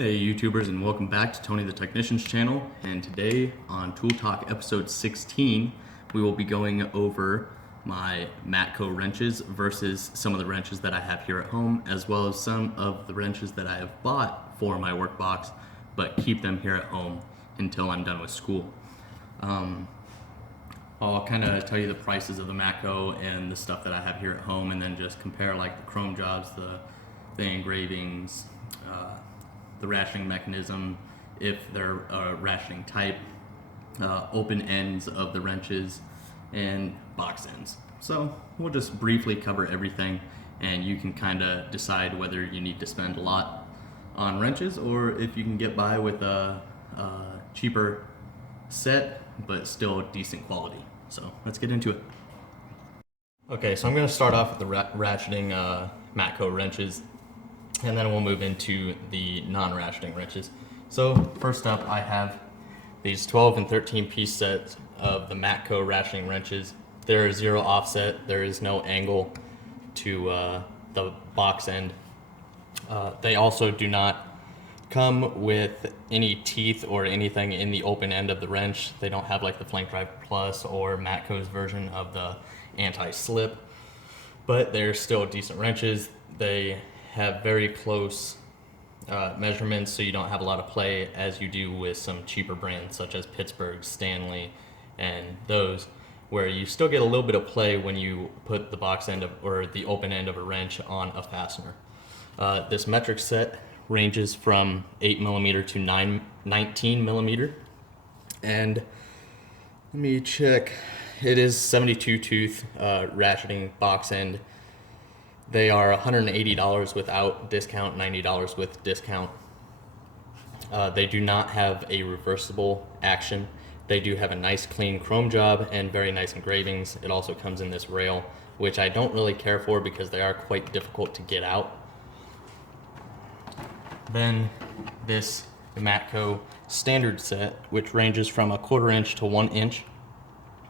Hey YouTubers, and welcome back to Tony the Technician's channel. And today on Tool Talk episode 16, we will be going over my Matco wrenches versus some of the wrenches that I have here at home, as well as some of the wrenches that I have bought for my work box, but keep them here at home until I'm done with school. I'll kind of tell you the prices of the Matco and the stuff that I have here at home, and then just compare like the chrome jobs, the engravings, the ratcheting mechanism, if they're ratcheting type, open ends of the wrenches, and box ends. So we'll just briefly cover everything, and you can kind of decide whether you need to spend a lot on wrenches or if you can get by with a cheaper set but still decent quality. So let's get into it. Okay, so I'm going to start off with the ratcheting Matco wrenches, and then we'll move into the non-ratcheting wrenches. So first up, I have these 12 and 13 piece sets of the Matco ratcheting wrenches. There is zero offset. There is no angle to the box end. They also do not come with any teeth or anything in the open end of the wrench. They don't have like the Flank Drive Plus or Matco's version of the anti-slip, but they're still decent wrenches. They have very close measurements, so you don't have a lot of play as you do with some cheaper brands such as Pittsburgh, Stanley, and those, where you still get a little bit of play when you put the box end of, or the open end of a wrench on a fastener. This metric set ranges from 8mm to 19 millimeter, and let me check. It is 72 tooth ratcheting box end. They are $180 without discount, $90 with discount. They do not have a reversible action. They do have a nice clean chrome job and very nice engravings. It also comes in this rail, which I don't really care for because they are quite difficult to get out. Then this Matco standard set, which ranges from 1/4 inch to 1 inch.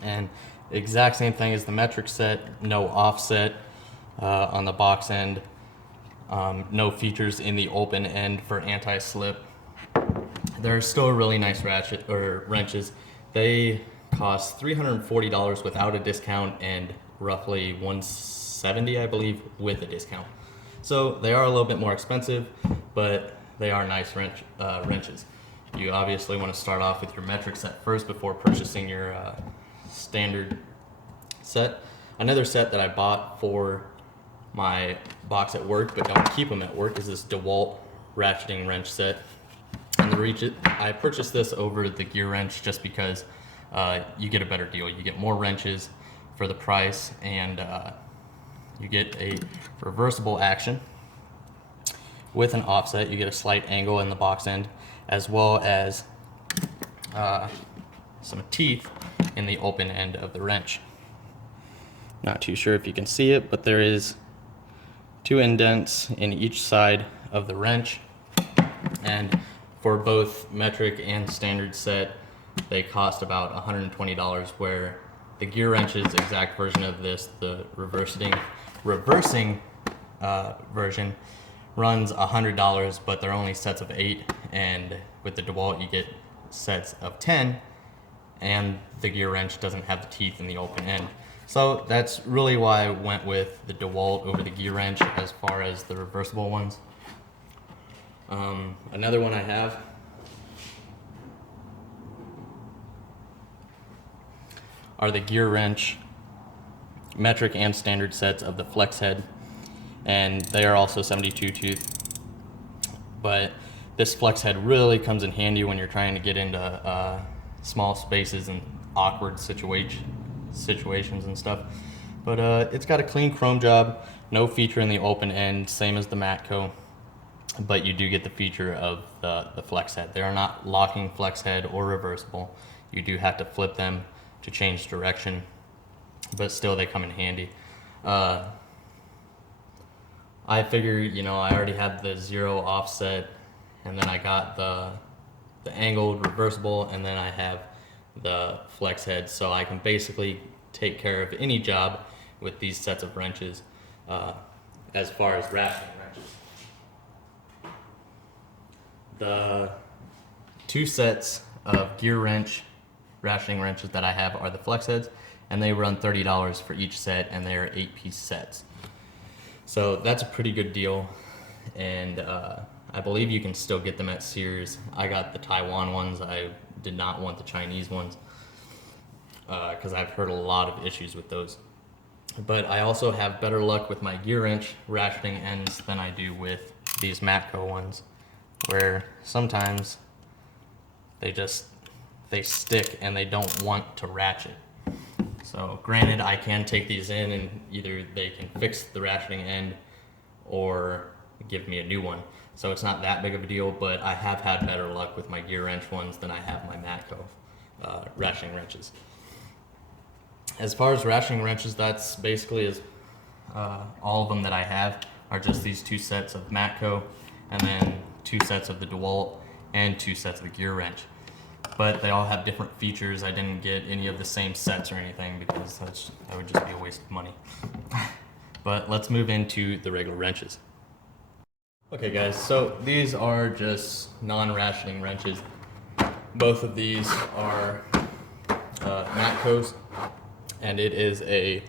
And the exact same thing as the metric set, no offset on the box end, no features in the open end for anti-slip. They're still really nice ratchet or wrenches. They cost $340 without a discount and roughly $170, I believe, with a discount. So they are a little bit more expensive, but they are nice wrenches. You obviously want to start off with your metric set first before purchasing your standard set. Another set that I bought for my box at work but don't keep them at work is this DeWalt ratcheting wrench set. And I purchased this over the gear wrench just because you get a better deal. You get more wrenches for the price, and you get a reversible action with an offset. You get a slight angle in the box end, as well as some teeth in the open end of the wrench. Not too sure if you can see it, but there is 2 indents in each side of the wrench, and for both metric and standard set they cost about $120, where the gear wrench's exact version of this, the reversing version, runs $100, but they're only sets of 8, and with the DeWalt you get sets of 10, and the gear wrench doesn't have the teeth in the open end. So that's really why I went with the DeWalt over the gear wrench as far as the reversible ones. Another one I have are the gear wrench metric and standard sets of the flex head, and they are also 72 tooth, but this flex head really comes in handy when you're trying to get into small spaces and awkward situations and stuff. But it's got a clean chrome job, no feature in the open end, same as the Matco, but you do get the feature of the flex head. They are not locking flex head or reversible. You do have to flip them to change direction, but still they come in handy. I figure, I already have the zero offset, and then I got the angled reversible, and then I have the flex head, so I can basically take care of any job with these sets of wrenches as far as ratcheting wrenches. The two sets of gear wrench ratcheting wrenches that I have are the flex heads, and they run $30 for each set, and they're 8-piece sets. So that's a pretty good deal, and I believe you can still get them at Sears. I got the Taiwan ones. I did not want the Chinese ones because I've heard a lot of issues with those. But I also have better luck with my gear wrench ratcheting ends than I do with these Matco ones, where sometimes they stick and they don't want to ratchet. So granted, I can take these in and either they can fix the ratcheting end or give me a new one. So it's not that big of a deal, but I have had better luck with my gear wrench ones than I have my Matco ratcheting wrenches. As far as ratcheting wrenches, that's basically all of them that I have are just these two sets of Matco, and then two sets of the DeWalt, and two sets of the gear wrench. But they all have different features. I didn't get any of the same sets or anything because that would just be a waste of money. But let's move into the regular wrenches. Okay guys, so these are just non-ratcheting wrenches. Both of these are Matcos, and it is a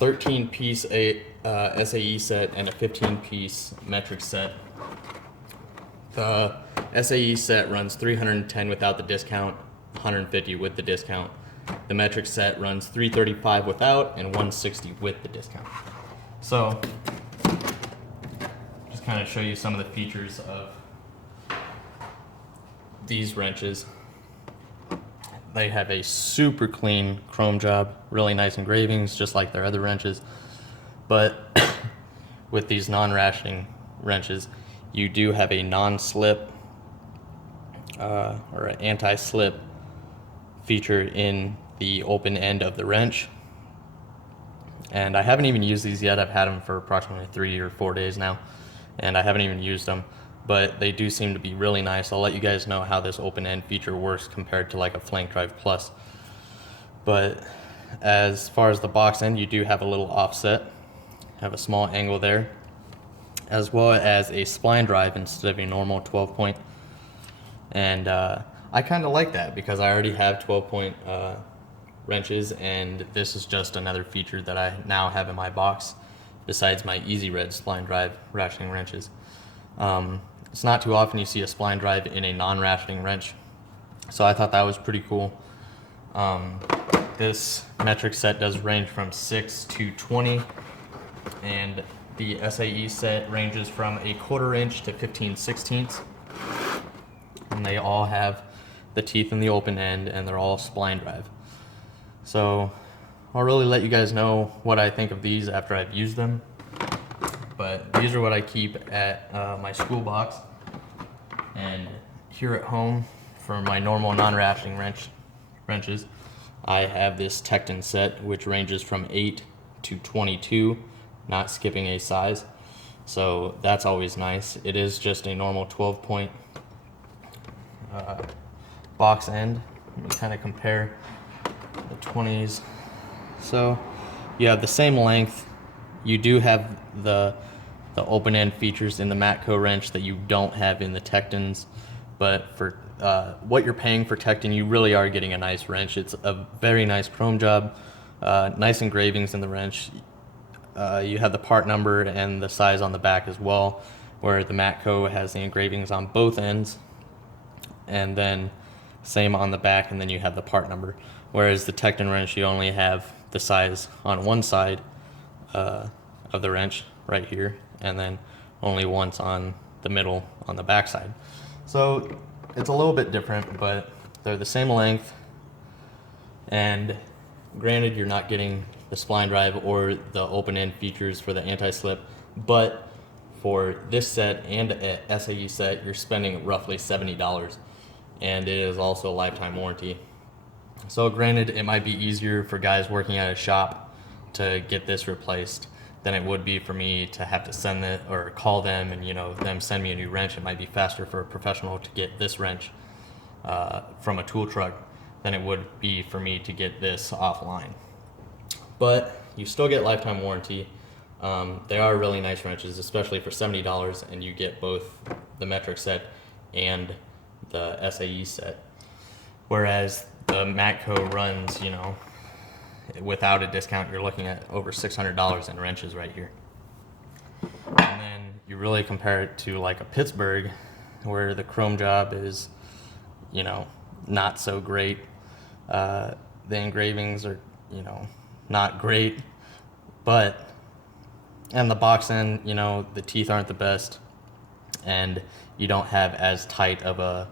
13-piece SAE set and a 15-piece metric set. The SAE set runs $310 without the discount, $150 with the discount. The metric set runs $335 without and $160 with the discount. So, just kind of show you some of the features of these wrenches. They have a super clean chrome job, really nice engravings, just like their other wrenches. But with these non-ratcheting wrenches, you do have a non-slip or an anti-slip feature in the open end of the wrench. And I haven't even used these yet. I've had them for approximately 3 or 4 days now, and I haven't even used them, but they do seem to be really nice. I'll let you guys know how this open end feature works compared to like a Flank Drive Plus. But as far as the box end, you do have a little offset, have a small angle there, as well as a spline drive instead of a normal 12-point. And I kind of like that because I already have 12-point wrenches, and this is just another feature that I now have in my box besides my Easy Red spline drive ratcheting wrenches. It's not too often you see a spline drive in a non-ratcheting wrench, so I thought that was pretty cool. This metric set does range from 6 to 20, and the SAE set ranges from 1/4 inch to 15/16. And they all have the teeth in the open end, and they're all spline drive. So I'll really let you guys know what I think of these after I've used them. But these are what I keep at my school box. And here at home, for my normal non-ratcheting wrenches, I have this Tecton set, which ranges from 8 to 22, not skipping a size. So that's always nice. It is just a normal 12-point box end. Let me kind of compare the 20s. So you have the same length. You do have the open end features in the Matco wrench that you don't have in the Tectons, but for what you're paying for Tecton, you really are getting a nice wrench. It's a very nice chrome job, nice engravings in the wrench. You have the part number and the size on the back as well, where the Matco has the engravings on both ends, and then same on the back, and then you have the part number. Whereas the Tecton wrench, you only have the size on one side of the wrench right here, and then only once on the middle on the back side. So it's a little bit different, but they're the same length, and granted you're not getting the spline drive or the open end features for the anti-slip, but for this set and a SAE set, you're spending roughly $70, and it is also a lifetime warranty. So granted, it might be easier for guys working at a shop to get this replaced than it would be for me to have to send it or call them and them send me a new wrench. It might be faster for a professional to get this wrench from a tool truck than it would be for me to get this offline. But you still get lifetime warranty. They are really nice wrenches, especially for $70, and you get both the metric set and the SAE set. Whereas the Matco runs, you know, without a discount, you're looking at over $600 in wrenches right here. And then you really compare it to like a Pittsburgh, where the chrome job is, you know, not so great. The engravings are, you know, not great, and the box end, you know, the teeth aren't the best, and you don't have as tight of a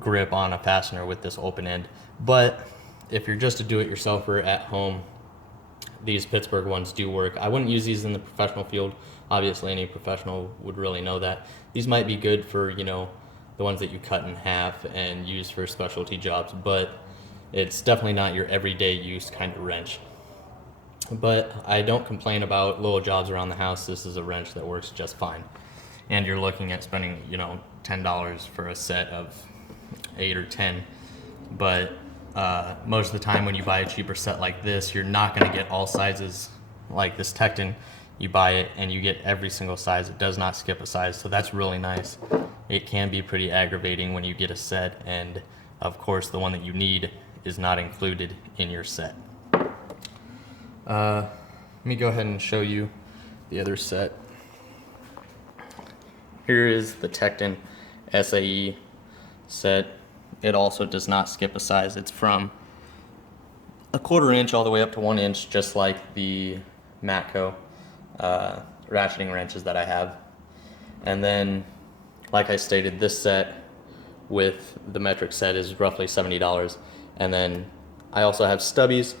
grip on a fastener with this open end. But if you're just a do-it-yourselfer at home, these Pittsburgh ones do work. I wouldn't use these in the professional field. Obviously, any professional would really know that. These might be good for, you know, the ones that you cut in half and use for specialty jobs, but it's definitely not your everyday use kind of wrench. But I don't complain about little jobs around the house. This is a wrench that works just fine. And you're looking at spending, you know, $10 for a set of 8 or 10. But most of the time when you buy a cheaper set like this, you're not going to get all sizes like this Tecton. You buy it and you get every single size. It does not skip a size, so that's really nice. It can be pretty aggravating when you get a set, and of course the one that you need is not included in your set. Let me go ahead and show you the other set. Here is the Tecton SAE set. It also does not skip a size. It's from a 1/4 inch all the way up to 1 inch, just like the Matco ratcheting wrenches that I have. And then, like I stated, this set with the metric set is roughly $70. And then I also have stubbies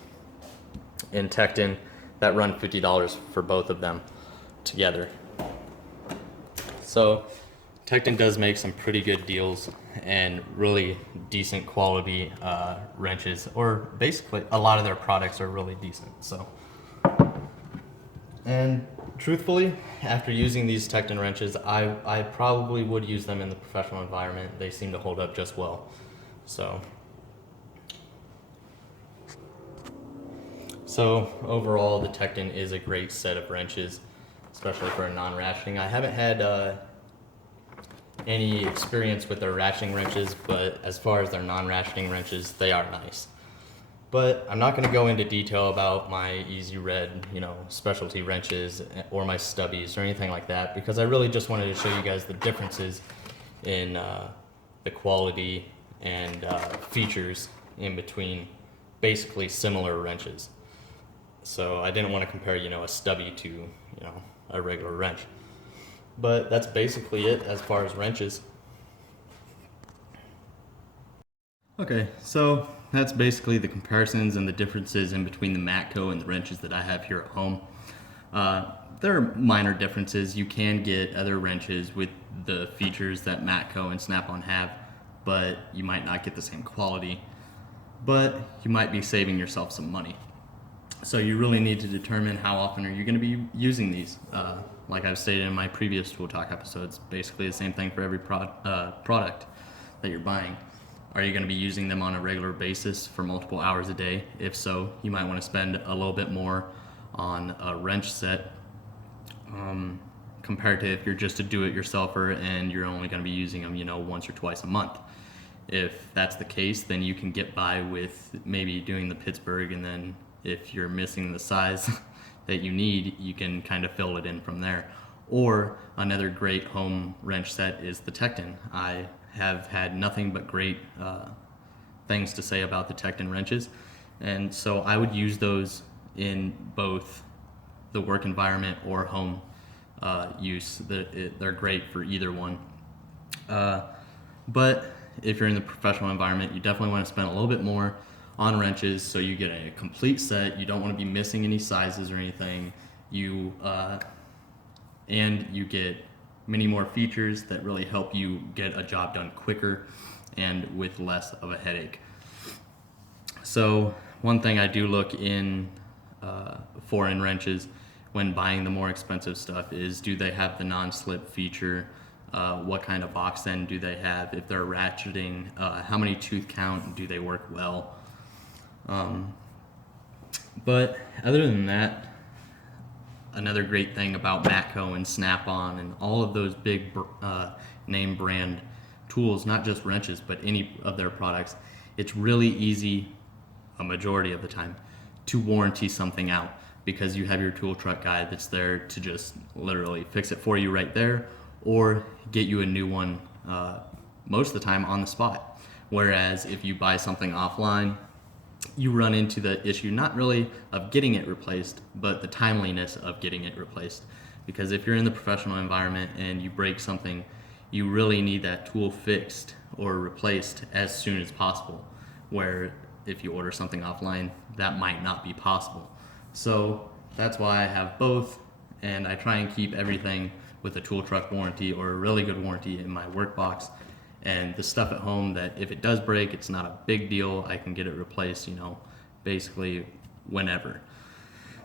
in Tecton that run $50 for both of them together. So Tecton does make some pretty good deals and really decent quality wrenches, or basically a lot of their products are really decent. So, and truthfully, after using these Tecton wrenches, I probably would use them in the professional environment. They seem to hold up just well. So overall, the Tecton is a great set of wrenches, especially for a non-ratcheting. I haven't had any experience with their ratcheting wrenches, but as far as their non-ratcheting wrenches, they are nice. But I'm not going to go into detail about my Easy Red, you know, specialty wrenches or my stubbies or anything like that, because I really just wanted to show you guys the differences in the quality and features in between basically similar wrenches. So I didn't want to compare, you know, a stubby to, you know, a regular wrench. But that's basically it as far as wrenches. Okay, so that's basically the comparisons and the differences in between the Matco and the wrenches that I have here at home. There are minor differences. You can get other wrenches with the features that Matco and Snap-on have, but you might not get the same quality. But you might be saving yourself some money. So you really need to determine how often are you going to be using these. Like I've stated in my previous Tool Talk episodes, basically the same thing for every product that you're buying. Are you going to be using them on a regular basis for multiple hours a day? If so, you might want to spend a little bit more on a wrench set compared to if you're just a do-it-yourselfer and you're only going to be using them, you know, once or twice a month. If that's the case, then you can get by with maybe doing the Pittsburgh, and then if you're missing the size that you need, you can kind of fill it in from there. Or another great home wrench set is the Tecton. I have had nothing but great things to say about the Tecton wrenches, and so I would use those in both the work environment or home use. They're great for either one. But if you're in the professional environment, you definitely want to spend a little bit more on wrenches so you get a complete set. You don't want to be missing any sizes or anything. And you get many more features that really help you get a job done quicker and with less of a headache. So one thing I do look in for in wrenches when buying the more expensive stuff is, do they have the non-slip feature? What kind of box end do they have? If they're ratcheting, how many tooth count? Do they work well? But other than that, another great thing about Matco and Snap-on and all of those big name brand tools, not just wrenches, but any of their products, it's really easy, a majority of the time, to warranty something out, because you have your tool truck guy that's there to just literally fix it for you right there, or get you a new one most of the time on the spot. Whereas if you buy something offline, you run into the issue not really of getting it replaced, but the timeliness of getting it replaced. Because if you're in the professional environment and you break something, you really need that tool fixed or replaced as soon as possible. Where if you order something offline, that might not be possible. So that's why I have both, and I try and keep everything with a tool truck warranty or a really good warranty in my work box. And the stuff at home that if it does break, it's not a big deal. I can get it replaced, basically whenever.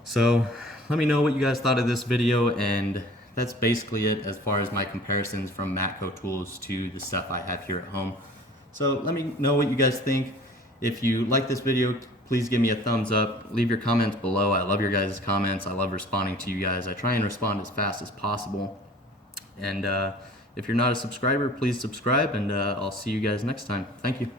So let me know what you guys thought of this video, and that's basically it as far as my comparisons from Matco tools to the stuff I have here at home. So let me know what you guys think. If you like this video, please give me a thumbs up. Leave your comments below. I love your guys' comments. I love responding to you guys. I try and respond as fast as possible. And if you're not a subscriber, please subscribe, and I'll see you guys next time. Thank you.